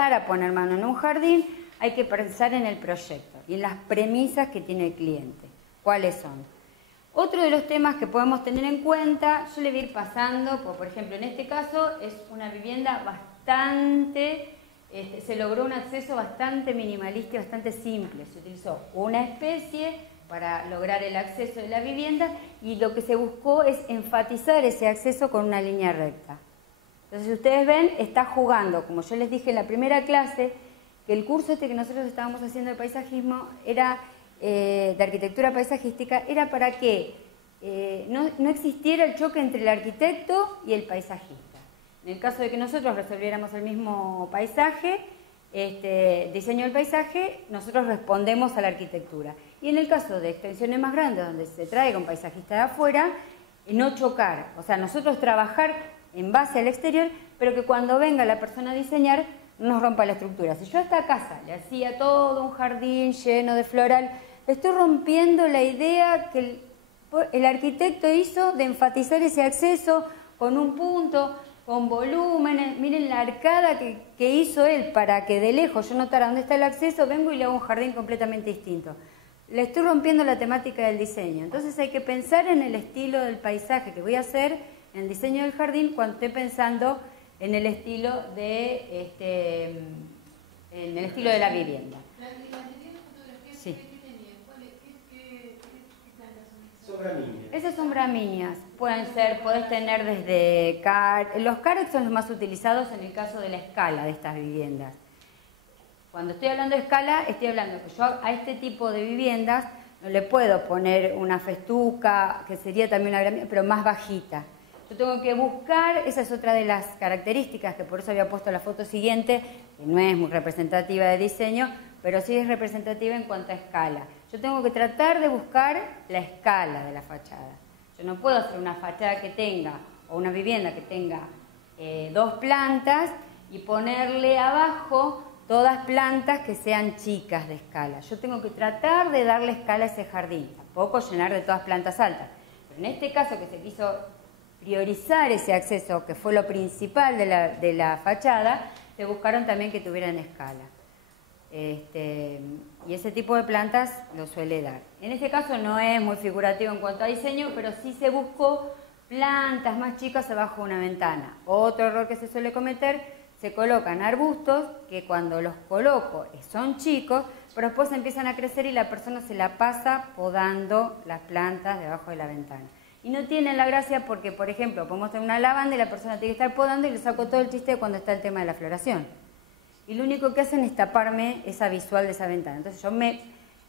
a poner mano en un jardín, hay que pensar en el proyecto y en las premisas que tiene el cliente. ¿Cuáles son? Otro de los temas que podemos tener en cuenta, yo le voy a ir pasando, por ejemplo, en este caso es una vivienda bastante, se logró un acceso bastante minimalista y bastante simple. Se utilizó una especie para lograr el acceso de la vivienda y lo que se buscó es enfatizar ese acceso con una línea recta. Entonces, ustedes ven, está jugando, como yo les dije en la primera clase, que el curso que nosotros estábamos haciendo de paisajismo era de arquitectura paisajística, era para que no existiera el choque entre el arquitecto y el paisajista. En el caso de que nosotros resolviéramos el mismo paisaje, diseño del paisaje, nosotros respondemos a la arquitectura. Y en el caso de extensiones más grandes, donde se traiga un paisajista de afuera, no chocar, o sea, nosotros trabajar en base al exterior, pero que cuando venga la persona a diseñar no nos rompa la estructura. Si yo a esta casa le hacía todo un jardín lleno de floral, le estoy rompiendo la idea que el arquitecto hizo de enfatizar ese acceso con un punto, con volúmenes. Miren la arcada que hizo él para que de lejos yo notara dónde está el acceso, vengo y le hago un jardín completamente distinto. Le estoy rompiendo la temática del diseño. Entonces hay que pensar en el estilo del paisaje que voy a hacer en el diseño del jardín cuando esté pensando en el estilo de la vivienda. Sí. ¿Qué plantas son? Son gramíneas. Esas son gramíneas. Pueden ser, podés tener desde los carex son los más utilizados en el caso de la escala de estas viviendas. Cuando estoy hablando de escala, estoy hablando que yo a este tipo de viviendas no le puedo poner una festuca, que sería también una gramínea, pero más bajita. Yo tengo que buscar, esa es otra de las características, que por eso había puesto la foto siguiente, que no es muy representativa de diseño, pero sí es representativa en cuanto a escala. Yo tengo que tratar de buscar la escala de la fachada. Yo no puedo hacer una fachada que tenga, o una vivienda que tenga 2 plantas y ponerle abajo todas plantas que sean chicas de escala. Yo tengo que tratar de darle escala a ese jardín, tampoco llenar de todas plantas altas. Pero en este caso que se quiso priorizar ese acceso, que fue lo principal de la fachada, se buscaron también que tuvieran escala. Y ese tipo de plantas lo suele dar. En este caso no es muy figurativo en cuanto a diseño, pero sí se buscó plantas más chicas abajo de una ventana. Otro error que se suele cometer, se colocan arbustos que cuando los coloco son chicos, pero después empiezan a crecer y la persona se la pasa podando las plantas debajo de la ventana. Y no tiene la gracia porque, por ejemplo, podemos tener una lavanda y la persona tiene que estar podando y le saco todo el chiste cuando está el tema de la floración. Y lo único que hacen es taparme esa visual de esa ventana. Entonces yo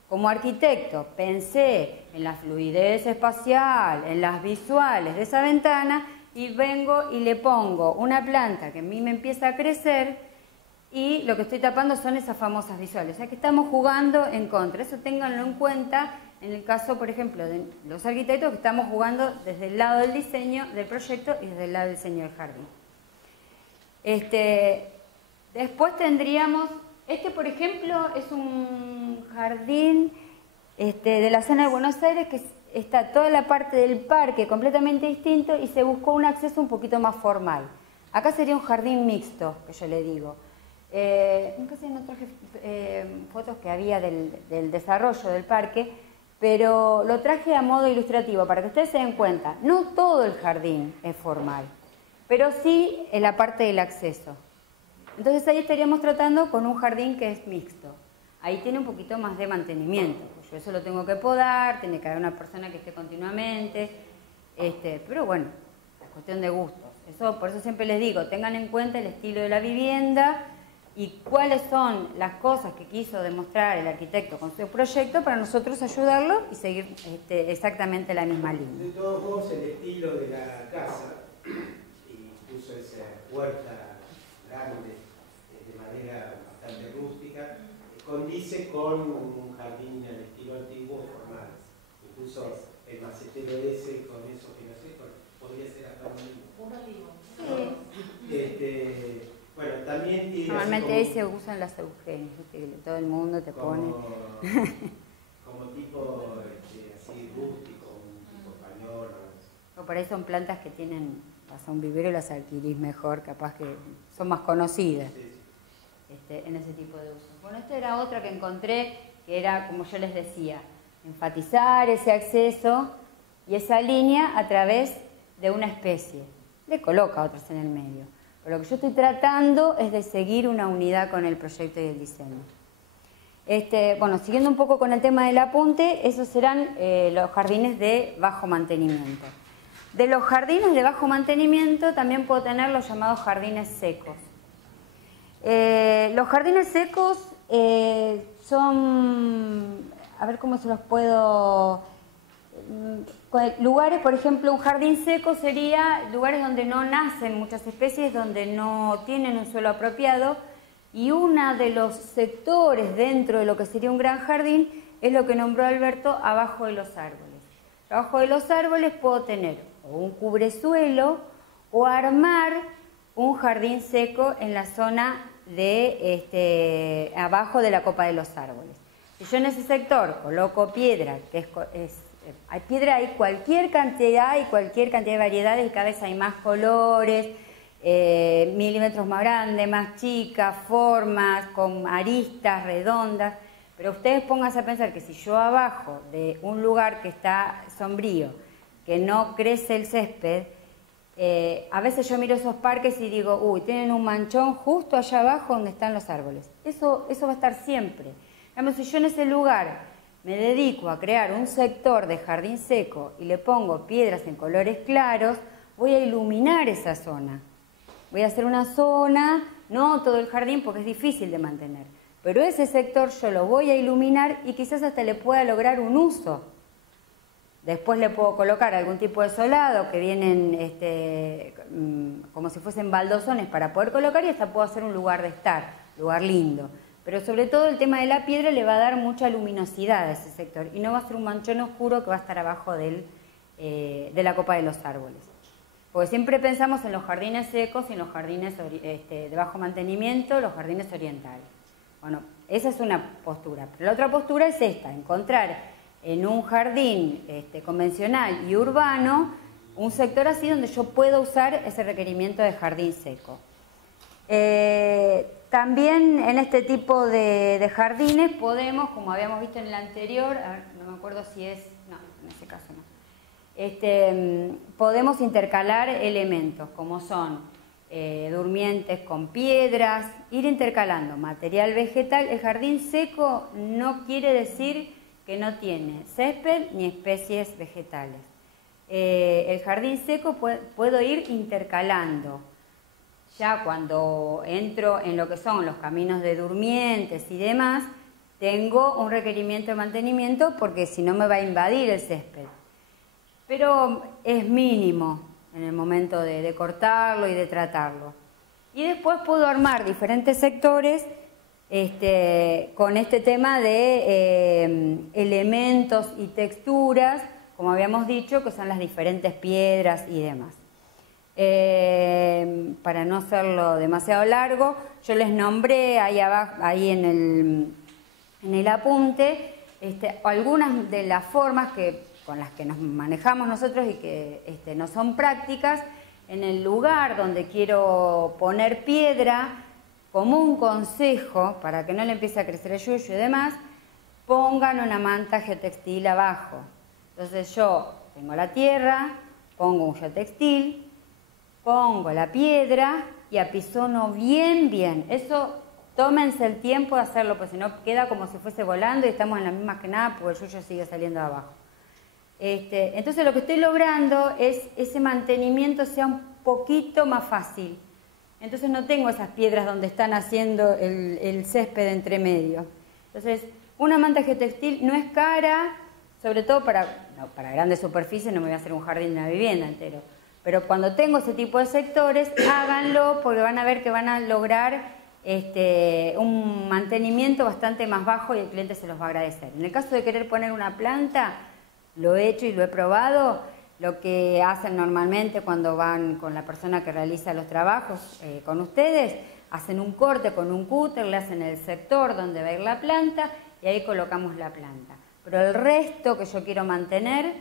como arquitecto, pensé en la fluidez espacial, en las visuales de esa ventana y vengo y le pongo una planta que a mí me empieza a crecer y lo que estoy tapando son esas famosas visuales. O sea que estamos jugando en contra. Eso ténganlo en cuenta en el caso, por ejemplo, de los arquitectos que estamos jugando desde el lado del diseño del proyecto y desde el lado del diseño del jardín. Después tendríamos, por ejemplo, es un jardín de la zona de Buenos Aires que está toda la parte del parque completamente distinto y se buscó un acceso un poquito más formal. Acá sería un jardín mixto, que yo le digo. Nunca sé, no traje fotos que había del desarrollo del parque, pero lo traje a modo ilustrativo para que ustedes se den cuenta. No todo el jardín es formal, pero sí en la parte del acceso. Entonces ahí estaríamos tratando con un jardín que es mixto. Ahí tiene un poquito más de mantenimiento. Yo eso lo tengo que podar, tiene que haber una persona que esté continuamente. Pero bueno, es cuestión de gustos. Por eso siempre les digo, tengan en cuenta el estilo de la vivienda y cuáles son las cosas que quiso demostrar el arquitecto con su proyecto para nosotros ayudarlo y seguir exactamente la misma línea. De todos modos, el estilo de la casa, incluso esa puerta grande, de madera bastante rústica, condice con un jardín al estilo antiguo formal. Incluso el macetero ese con eso que no sé, podría ser hasta un olivo. Sí. Bueno, también tiene. Normalmente ahí se usan las eugenias, que todo el mundo te pone. Como tipo así rústico, un tipo español. O por ahí son plantas que tienen, vas a un vivero y las adquirís mejor, capaz que son más conocidas. Sí. en ese tipo de usos. Bueno, esta era otra que encontré, que era, como yo les decía, enfatizar ese acceso y esa línea a través de una especie. Le coloca otras en el medio. Pero lo que yo estoy tratando es de seguir una unidad con el proyecto y el diseño. Bueno, siguiendo un poco con el tema del apunte, esos serán los jardines de bajo mantenimiento. De los jardines de bajo mantenimiento también puedo tener los llamados jardines secos. Los jardines secos son, a ver cómo se los puedo... Lugares, por ejemplo, un jardín seco sería lugares donde no nacen muchas especies, donde no tienen un suelo apropiado, y uno de los sectores dentro de lo que sería un gran jardín es lo que nombró Alberto, abajo de los árboles. Abajo de los árboles puedo tener o un cubresuelo o armar un jardín seco en la zona de abajo de la copa de los árboles. Si yo en ese sector coloco piedra, que hay piedra, hay cualquier cantidad de variedades, y cada vez hay más colores, milímetros más grandes, más chicas, formas, con aristas redondas. Pero ustedes pónganse a pensar que si yo abajo de un lugar que está sombrío, que no crece el césped, a veces yo miro esos parques y digo, uy, tienen un manchón justo allá abajo donde están los árboles. Eso va a estar siempre. Digamos, si yo en ese lugar me dedico a crear un sector de jardín seco y le pongo piedras en colores claros, voy a iluminar esa zona. Voy a hacer una zona, no todo el jardín porque es difícil de mantener, pero ese sector yo lo voy a iluminar y quizás hasta le pueda lograr un uso. Después le puedo colocar algún tipo de solado que vienen como si fuesen baldosones para poder colocar, y hasta puedo hacer un lugar de estar, lugar lindo. Pero sobre todo el tema de la piedra le va a dar mucha luminosidad a ese sector y no va a ser un manchón oscuro que va a estar abajo de la copa de los árboles. Porque siempre pensamos en los jardines secos y en los jardines de bajo mantenimiento, los jardines orientales. Bueno, esa es una postura. Pero la otra postura es esta, encontrar en un jardín convencional y urbano un sector así donde yo pueda usar ese requerimiento de jardín seco. También en este tipo de jardines podemos, como habíamos visto en el anterior, a ver, no me acuerdo si es... no, en ese caso no. Podemos intercalar elementos como son durmientes con piedras, ir intercalando material vegetal. El jardín seco no quiere decir que no tiene césped ni especies vegetales. El jardín seco puedo ir intercalando. Ya cuando entro en lo que son los caminos de durmientes y demás, tengo un requerimiento de mantenimiento porque si no me va a invadir el césped. Pero es mínimo en el momento de cortarlo y de tratarlo. Y después puedo armar diferentes sectores con este tema de elementos y texturas, como habíamos dicho, que son las diferentes piedras y demás. Para no hacerlo demasiado largo, yo les nombré ahí abajo, ahí en el apunte, algunas de las formas con las que nos manejamos nosotros y que no son prácticas. En el lugar donde quiero poner piedra, como un consejo, para que no le empiece a crecer el yuyo y demás, pongan una manta geotextil abajo. Entonces yo tengo la tierra, pongo un geotextil, pongo la piedra y apisono bien. Eso, tómense el tiempo de hacerlo, porque si no queda como si fuese volando y estamos en la misma que nada, porque el yuyo sigue saliendo de abajo. Entonces lo que estoy logrando es ese mantenimiento sea un poquito más fácil. Entonces no tengo esas piedras donde están haciendo el césped entre medio. Entonces una manta geotextil no es cara, sobre todo para grandes superficies. No me voy a hacer un jardín de una vivienda entero. Pero cuando tengo ese tipo de sectores, háganlo porque van a ver que van a lograr un mantenimiento bastante más bajo y el cliente se los va a agradecer. En el caso de querer poner una planta, lo he hecho y lo he probado. Lo que hacen normalmente cuando van con la persona que realiza los trabajos con ustedes, hacen un corte con un cúter, le hacen el sector donde va a ir la planta y ahí colocamos la planta. Pero el resto que yo quiero mantener,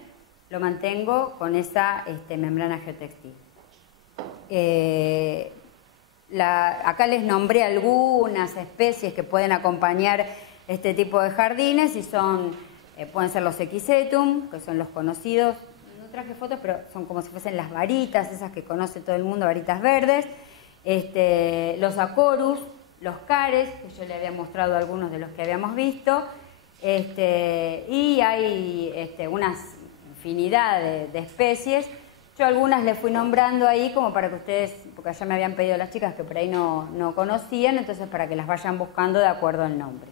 lo mantengo con esa membrana geotextil. acá les nombré algunas especies que pueden acompañar este tipo de jardines y pueden ser los Equisetum, que son los conocidos. No traje fotos, pero son como si fuesen las varitas, esas que conoce todo el mundo, varitas verdes. Los Acorus, los Cares, que yo le había mostrado algunos de los que habíamos visto. Y hay una infinidad de especies. Yo algunas les fui nombrando ahí como para que ustedes, porque ya me habían pedido las chicas que por ahí no conocían, entonces para que las vayan buscando de acuerdo al nombre.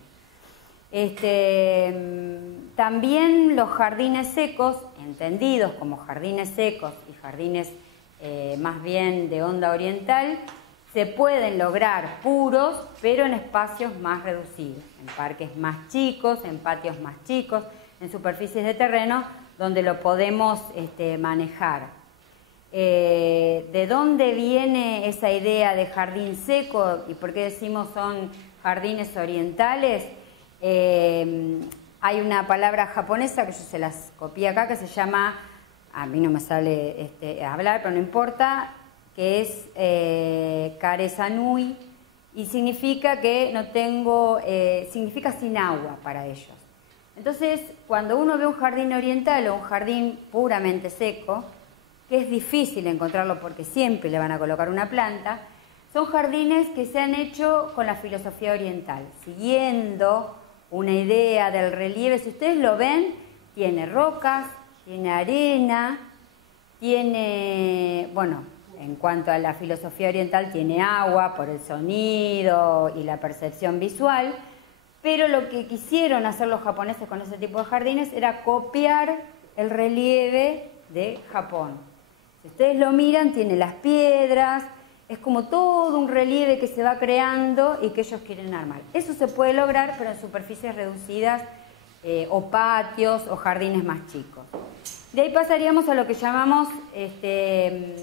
También los jardines secos, entendidos como jardines secos y jardines más bien de onda oriental, se pueden lograr puros, pero en espacios más reducidos, en parques más chicos, en patios más chicos, en superficies de terreno donde lo podemos manejar. ¿De dónde viene esa idea de jardín seco y por qué decimos son jardines orientales? Hay una palabra japonesa que yo se las copié acá que se llama, a mí no me sale hablar, pero no importa, que es Kare-sanui y significa que significa sin agua para ellos. Entonces, cuando uno ve un jardín oriental o un jardín puramente seco, que es difícil encontrarlo porque siempre le van a colocar una planta, son jardines que se han hecho con la filosofía oriental, siguiendo una idea del relieve. Si ustedes lo ven, tiene rocas, tiene arena, tiene, bueno, en cuanto a la filosofía oriental, tiene agua por el sonido y la percepción visual, pero lo que quisieron hacer los japoneses con ese tipo de jardines era copiar el relieve de Japón. Si ustedes lo miran, tiene las piedras, es como todo un relieve que se va creando y que ellos quieren armar. Eso se puede lograr, pero en superficies reducidas o patios o jardines más chicos. De ahí pasaríamos a lo que llamamos, que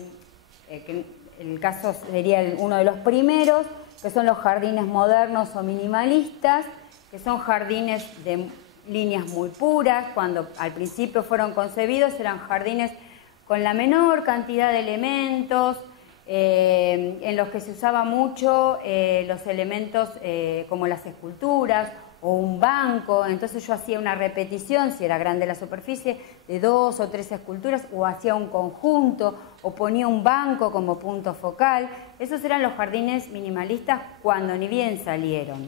el caso sería uno de los primeros, que son los jardines modernos o minimalistas, que son jardines de líneas muy puras. Cuando al principio fueron concebidos eran jardines con la menor cantidad de elementos, en los que se usaba mucho los elementos como las esculturas o un banco. Entonces yo hacía una repetición, si era grande la superficie, de 2 o 3 esculturas, o hacía un conjunto o ponía un banco como punto focal. Esos eran los jardines minimalistas cuando ni bien salieron,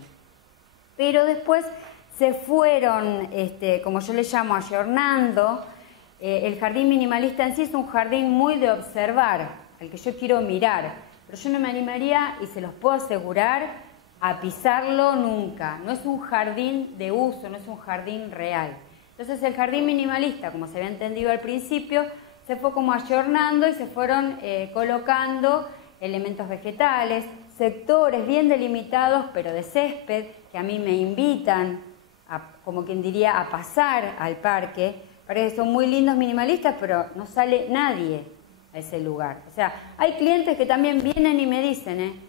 pero después se fueron, como yo le llamo, ayornando. El jardín minimalista en sí es un jardín muy de observar, al que yo quiero mirar, pero yo no me animaría, y se los puedo asegurar, a pisarlo nunca. No es un jardín de uso, no es un jardín real. Entonces el jardín minimalista, como se había entendido al principio, se fue como ayornando y se fueron colocando elementos vegetales, sectores bien delimitados, pero de césped, que a mí me invitan, como quien diría, a pasar al parque. Parece que son muy lindos minimalistas, pero no sale nadie a ese lugar. O sea, hay clientes que también vienen y me dicen,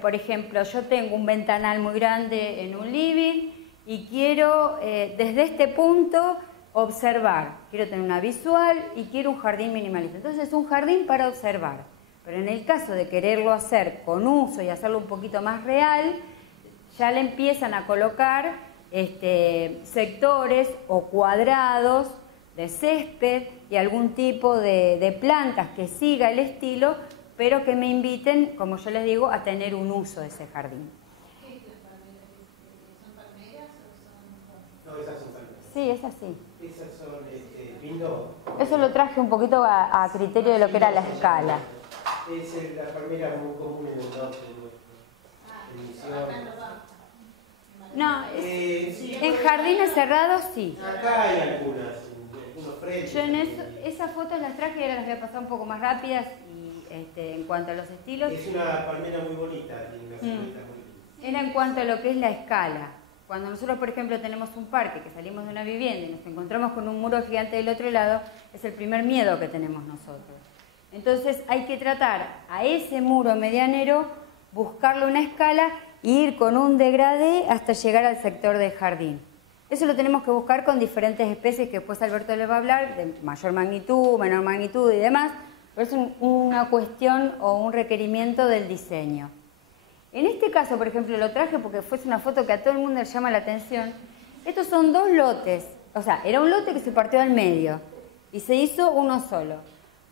por ejemplo, yo tengo un ventanal muy grande en un living y quiero desde este punto observar. Quiero tener una visual y quiero un jardín minimalista. Entonces es un jardín para observar. Pero en el caso de quererlo hacer con uso y hacerlo un poquito más real, ya le empiezan a colocar sectores o cuadrados de césped y algún tipo de plantas que siga el estilo, pero que me inviten, como yo les digo, a tener un uso de ese jardín. ¿Son palmeras o son...? No, esas son palmeras. Sí, es así. Esas son pino. Eso lo traje un poquito a criterio de lo que era la escala. Es la palmera muy común en el norte de nuestro. No, sí, en jardines cerrados sí. Acá hay algunos frentes. Yo en esas fotos las traje y ahora las voy a pasar un poco más rápidas y en cuanto a los estilos. Es una palmera muy bonita, tiene una silueta muy linda. Era en cuanto a lo que es la escala. Cuando nosotros, por ejemplo, tenemos un parque, que salimos de una vivienda y nos encontramos con un muro gigante del otro lado, es el primer miedo que tenemos nosotros. Entonces hay que tratar a ese muro medianero, buscarle una escala e ir con un degradé hasta llegar al sector del jardín. Eso lo tenemos que buscar con diferentes especies que después Alberto les va a hablar, de mayor magnitud, menor magnitud y demás, pero es una cuestión o un requerimiento del diseño. En este caso, por ejemplo, lo traje porque fue una foto que a todo el mundo le llama la atención. Estos son 2 lotes, o sea, era un lote que se partió al medio y se hizo uno solo.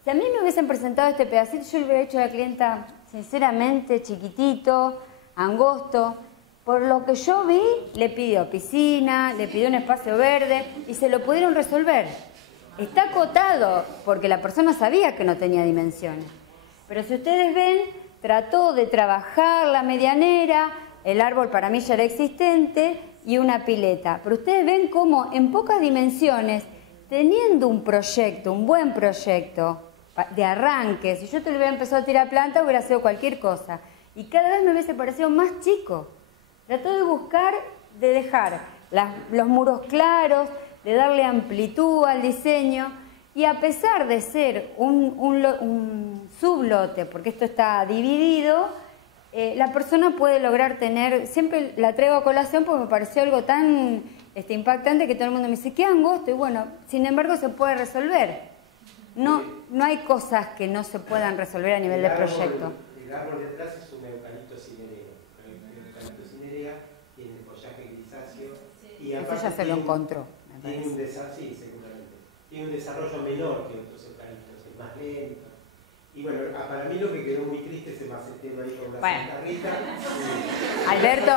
Si a mí me hubiesen presentado este pedacito, yo le hubiera hecho a la clienta, sinceramente, chiquitito, angosto. Por lo que yo vi, le pidió piscina, le pidió un espacio verde y se lo pudieron resolver. Está acotado porque la persona sabía que no tenía dimensiones. Pero si ustedes ven, trató de trabajar la medianera, el árbol para mí ya era existente y una pileta. Pero ustedes ven cómo en pocas dimensiones, teniendo un proyecto, un buen proyecto de arranque, si yo te lo hubiera empezado a tirar planta, hubiera sido cualquier cosa. Y cada vez me hubiese parecido más chico. Trató de buscar, de dejar los muros claros, de darle amplitud al diseño y a pesar de ser un sublote, porque esto está dividido, la persona puede lograr tener, siempre la traigo a colación porque me pareció algo tan impactante que todo el mundo me dice, qué angosto, y bueno, sin embargo se puede resolver. No hay cosas que no se puedan resolver a nivel de proyecto. El árbol de atrás es un eucalipto cinerea. El eucalipto cinerea tiene follaje grisáceo y aparte eso ya se lo encontró. Tiene un desarrollo, sí, seguramente. Tiene un desarrollo menor que otros eucaliptos, es más lento. Y bueno, para mí lo que quedó muy triste es el macetero ahí con la Santa Rita. Alberto,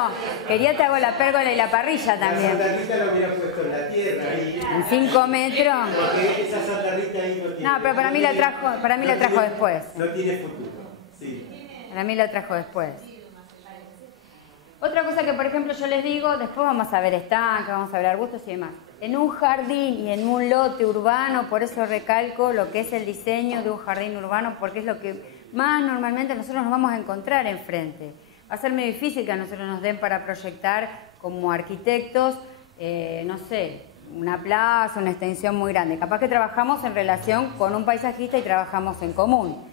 quería te hago la pérgola y la parrilla también. La Santa Rita la hubiera puesto en la tierra ahí. En 5 metros. Porque esa Santa Rita ahí no tiene. No, pero para mí la trajo después. No tiene futuro, sí. Para mí la trajo después. Otra cosa que, por ejemplo, yo les digo, después vamos a ver estanques, vamos a ver arbustos y demás. En un jardín y en un lote urbano, por eso recalco lo que es el diseño de un jardín urbano, porque es lo que más normalmente nosotros nos vamos a encontrar enfrente. Va a ser muy difícil que a nosotros nos den para proyectar como arquitectos, no sé, una plaza, una extensión muy grande. Capaz que trabajamos en relación con un paisajista y trabajamos en común.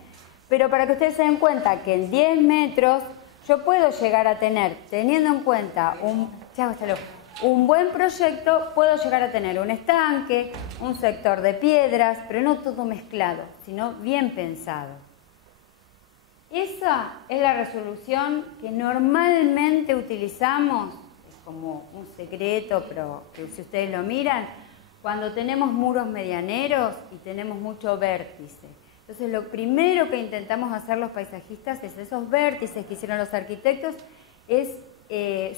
Pero para que ustedes se den cuenta que en 10 metros yo puedo llegar a tener, teniendo en cuenta un buen proyecto, puedo llegar a tener un estanque, un sector de piedras, pero no todo mezclado, sino bien pensado. Esa es la resolución que normalmente utilizamos, es como un secreto, pero que si ustedes lo miran, cuando tenemos muros medianeros y tenemos mucho vértice. Entonces lo primero que intentamos hacer los paisajistas es esos vértices que hicieron los arquitectos, es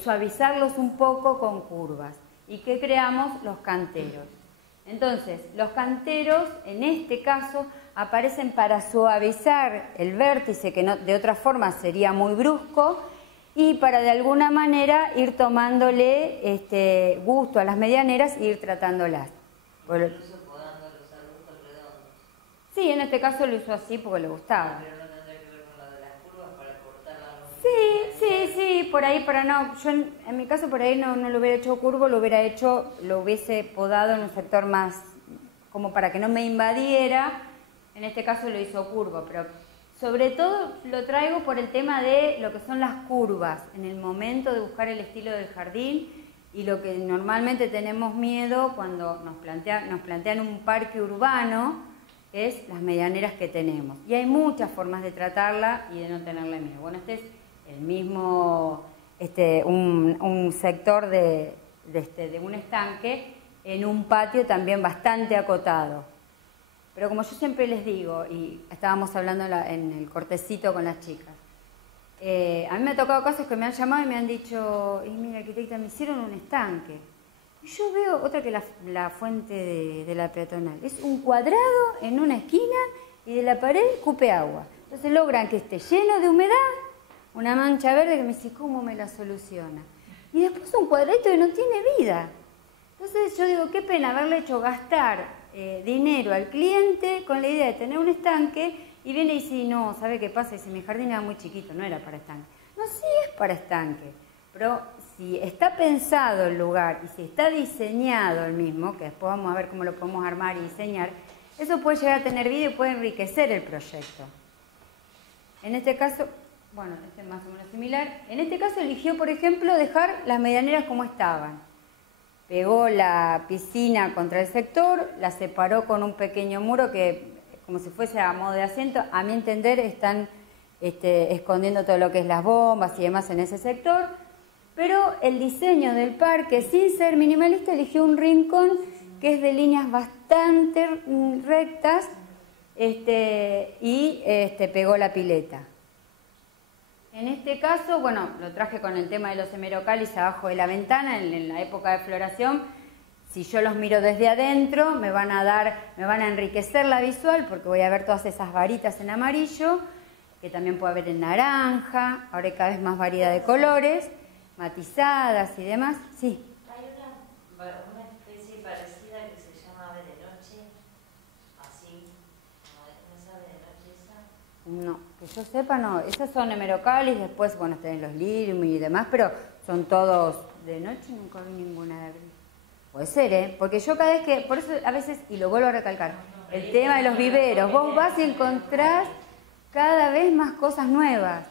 suavizarlos un poco con curvas. ¿Y qué creamos? Los canteros. Entonces, los canteros, en este caso, aparecen para suavizar el vértice, que no, de otra forma sería muy brusco, y para de alguna manera ir tomándole gusto a las medianeras e ir tratándolas. Incluso podando los arbustos redondos. Sí, en este caso lo hizo así porque le gustaba. Pero no tendría que ver con lo de las curvas para cortar la longitud. Sí, por ahí, para no. Yo en mi caso por ahí no lo hubiera hecho curvo, lo hubiese podado en un sector más, como para que no me invadiera. En este caso lo hizo curvo, pero sobre todo lo traigo por el tema de lo que son las curvas, en el momento de buscar el estilo del jardín y lo que normalmente tenemos miedo cuando nos plantean un parque urbano, es las medianeras que tenemos. Y hay muchas formas de tratarla y de no tenerle miedo. Bueno, este es el mismo, un sector de un estanque en un patio también bastante acotado. Pero como yo siempre les digo, y estábamos hablando en el cortecito con las chicas, a mí me ha tocado casos que me han llamado y me han dicho, y mira, arquitecta, me hicieron un estanque. Y yo veo otra que la fuente de la peatonal. Es un cuadrado en una esquina y de la pared cupe agua. Entonces logran que esté lleno de humedad, una mancha verde que me dice, ¿cómo me la soluciona? Y después un cuadradito que no tiene vida. Entonces yo digo, qué pena haberle hecho gastar dinero al cliente con la idea de tener un estanque y viene y dice, no, ¿sabe qué pasa? Dice, mi jardín era muy chiquito, no era para estanque. No, sí es para estanque, pero si está pensado el lugar y si está diseñado el mismo, que después vamos a ver cómo lo podemos armar y diseñar, eso puede llegar a tener vida y puede enriquecer el proyecto. En este caso, bueno, este es más o menos similar. En este caso eligió, por ejemplo, dejar las medianeras como estaban. Pegó la piscina contra el sector, la separó con un pequeño muro que, como si fuese a modo de asiento, a mi entender están escondiendo todo lo que es las bombas y demás en ese sector. Pero el diseño del parque, sin ser minimalista, eligió un rincón que es de líneas bastante rectas y pegó la pileta. En este caso, bueno, lo traje con el tema de los hemerocallis abajo de la ventana en la época de floración. Si yo los miro desde adentro, me van a enriquecer la visual porque voy a ver todas esas varitas en amarillo, que también puede haber en naranja. Ahora hay cada vez más variedad de colores, matizadas y demás. Sí. Hay una especie parecida que se llama ave de noche, así, ¿no es ave de noche esa? No, que yo sepa no. Esas son hemerocallis, después, bueno, están los lirium y demás, pero son todos de noche, nunca vi ninguna de abril. Puede ser, porque yo cada vez que, por eso a veces, y lo vuelvo a recalcar, el tema de los viveros, vos vas y encontrás cada vez más cosas nuevas.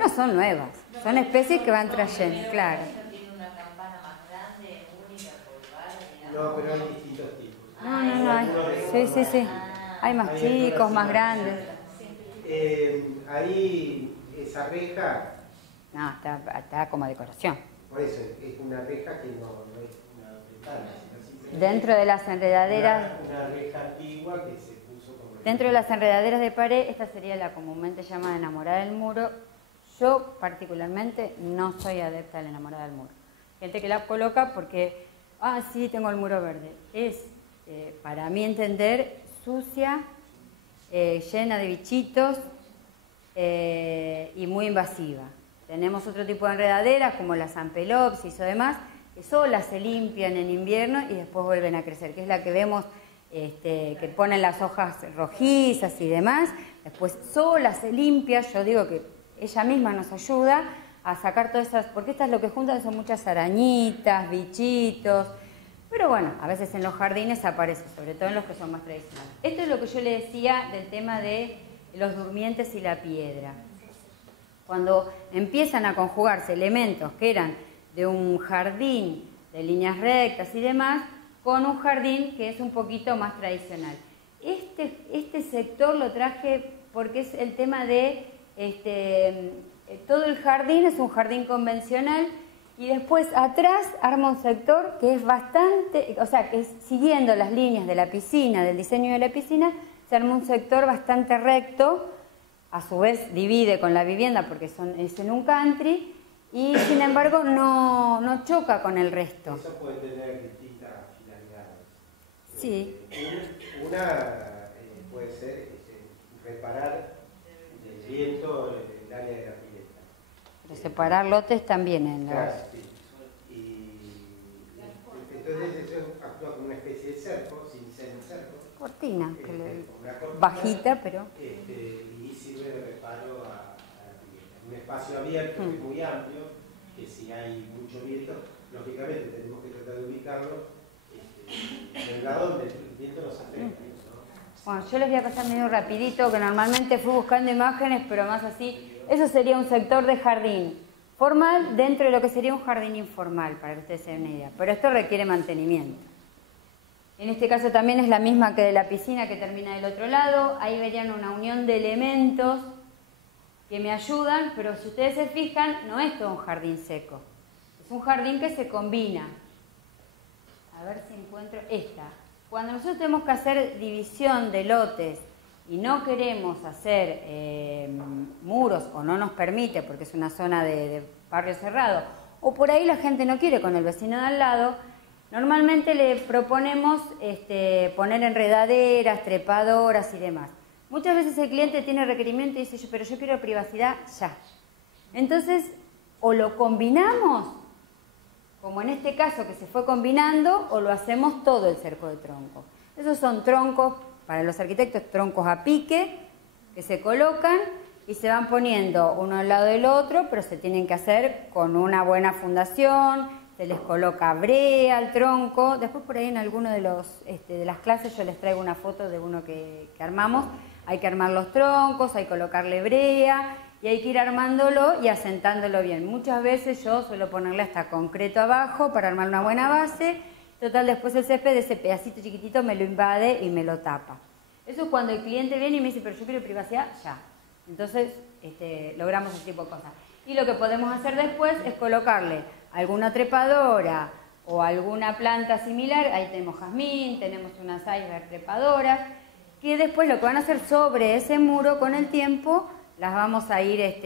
No son nuevas, son especies que van trayendo, claro. ¿Tiene una campana más grande, única, colgada, No, digamos? pero hay distintos tipos. No, sí. Hay más chicos, más grandes. Ahí, esa reja, No, está como decoración. por eso, es una reja que no es una ventana, sino simplemente Dentro de las enredaderas, una reja antigua que se puso como... dentro de las enredaderas de pared, esta sería la comúnmente llamada enamorada del muro. Yo particularmente no soy adepta a la enamorada del muro. Gente que la coloca porque, sí, tengo el muro verde. Es, para mí entender, sucia, llena de bichitos y muy invasiva. Tenemos otro tipo de enredaderas como las ampelopsis o demás, que solas se limpian en invierno y después vuelven a crecer, que es la que vemos que ponen las hojas rojizas y demás, después sola se limpia. Yo digo que ella misma nos ayuda a sacar todas esas, porque estas lo que juntan son muchas arañitas, bichitos, pero bueno, a veces en los jardines aparece, sobre todo en los que son más tradicionales. Esto es lo que yo le decía del tema de los durmientes y la piedra. Cuando empiezan a conjugarse elementos que eran de un jardín de líneas rectas y demás, con un jardín que es un poquito más tradicional. Este sector lo traje porque es el tema de todo el jardín es un jardín convencional y después atrás arma un sector que es bastante, o sea, que es, siguiendo las líneas de la piscina, del diseño de la piscina, se arma un sector bastante recto, a su vez divide con la vivienda porque es en un country y sin embargo no choca con el resto. Eso puede tener distintas finalidades. Sí. Una puede ser reparar del viento el área de la pileta. Pero separar lotes también en la... Claro, sí. Y entonces eso actúa como una especie de cerco, sin ser un cerco. Cortina, Una cortina, bajita, pero... y sirve de reparo a la pileta. Un espacio abierto que es muy amplio, que si hay mucho viento, lógicamente tenemos que tratar de ubicarlo en el lado donde el viento nos afecta, ¿no? Bueno, yo les voy a pasar medio rapidito, que normalmente fui buscando imágenes, pero más así. Eso sería un sector de jardín formal dentro de lo que sería un jardín informal, para que ustedes se den una idea. Pero esto requiere mantenimiento. En este caso también es la misma que de la piscina que termina del otro lado. Ahí verían una unión de elementos que me ayudan, pero si ustedes se fijan, no es todo un jardín seco. Es un jardín que se combina. A ver si encuentro esta. Cuando nosotros tenemos que hacer división de lotes y no queremos hacer muros o no nos permite porque es una zona de barrio cerrado, o por ahí la gente no quiere con el vecino de al lado, normalmente le proponemos poner enredaderas, trepadoras y demás. Muchas veces el cliente tiene requerimiento y dice, pero yo quiero privacidad ya. Entonces, o lo combinamos, como en este caso que se fue combinando, o lo hacemos todo el cerco de tronco. Esos son troncos, para los arquitectos, troncos a pique, que se colocan y se van poniendo uno al lado del otro, pero se tienen que hacer con una buena fundación, se les coloca brea al tronco. Después por ahí en alguno de las clases yo les traigo una foto de uno que armamos. Hay que armar los troncos, hay que colocarle brea y hay que ir armándolo y asentándolo bien. Muchas veces yo suelo ponerle hasta concreto abajo para armar una buena base. Total, después el césped, ese pedacito chiquitito, me lo invade y me lo tapa. Eso es cuando el cliente viene y me dice, pero yo quiero privacidad, ya. Entonces logramos ese tipo de cosas. Y lo que podemos hacer después es colocarle alguna trepadora o alguna planta similar. Ahí tenemos jazmín, tenemos unas iceberg trepadoras, que después lo que van a hacer sobre ese muro con el tiempo, las vamos a ir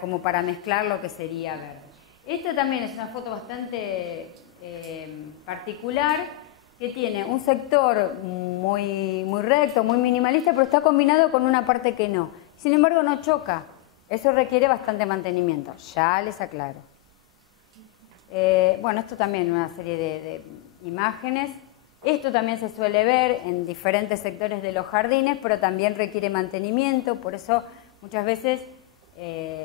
como para mezclar lo que sería verde. Esto también es una foto bastante particular, que tiene un sector muy recto, muy minimalista, pero está combinado con una parte que no. Sin embargo, no choca. Eso requiere bastante mantenimiento, ya les aclaro. Bueno, esto también una serie de imágenes. Esto también se suele ver en diferentes sectores de los jardines, pero también requiere mantenimiento, por eso muchas veces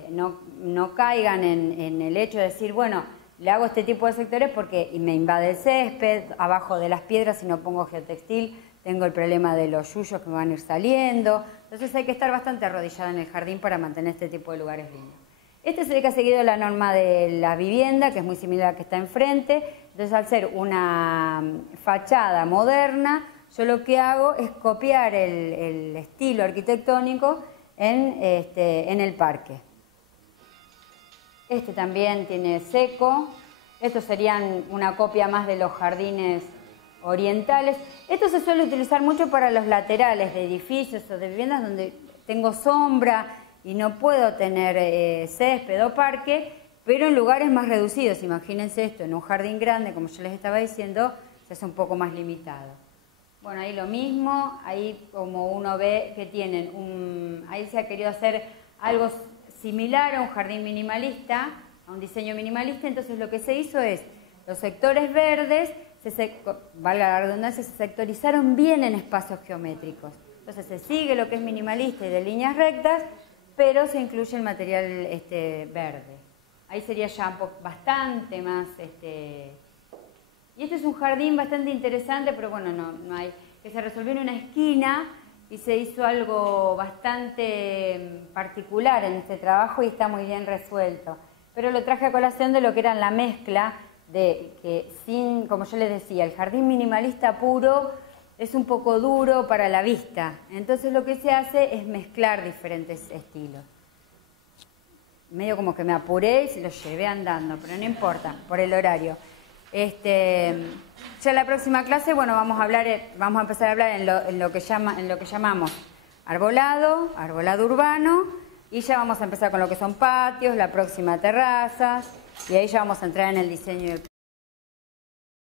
no caigan en el hecho de decir, bueno, le hago este tipo de sectores porque me invade el césped, abajo de las piedras si no pongo geotextil tengo el problema de los yuyos que me van a ir saliendo. Entonces hay que estar bastante arrodillada en el jardín para mantener este tipo de lugares lindos. Este se ve que ha seguido la norma de la vivienda, que es muy similar a la que está enfrente. Entonces, al ser una fachada moderna, yo lo que hago es copiar el estilo arquitectónico en el parque. Este también tiene seco. Estos serían una copia más de los jardines orientales. Esto se suele utilizar mucho para los laterales de edificios o de viviendas donde tengo sombra y no puedo tener césped o parque, pero en lugares más reducidos. Imagínense esto, en un jardín grande, como yo les estaba diciendo, se hace un poco más limitado. Bueno, ahí lo mismo, ahí como uno ve que tienen ahí se ha querido hacer algo similar a un jardín minimalista, a un diseño minimalista. Entonces lo que se hizo es, los sectores verdes, valga la redundancia, se sectorizaron bien en espacios geométricos. Entonces se sigue lo que es minimalista y de líneas rectas, pero se incluye el material verde. Ahí sería ya bastante más... Y este es un jardín bastante interesante, pero bueno, no hay... que se resolvió en una esquina y se hizo algo bastante particular en este trabajo y está muy bien resuelto. Pero lo traje a colación de lo que era la mezcla de que como yo les decía, el jardín minimalista puro es un poco duro para la vista. Entonces lo que se hace es mezclar diferentes estilos. Medio como que me apuré y se los llevé andando, pero no importa, por el horario. Ya en la próxima clase, bueno, vamos a empezar a hablar en lo que llamamos arbolado urbano, y ya vamos a empezar con lo que son patios, la próxima terrazas, y ahí ya vamos a entrar en el diseño.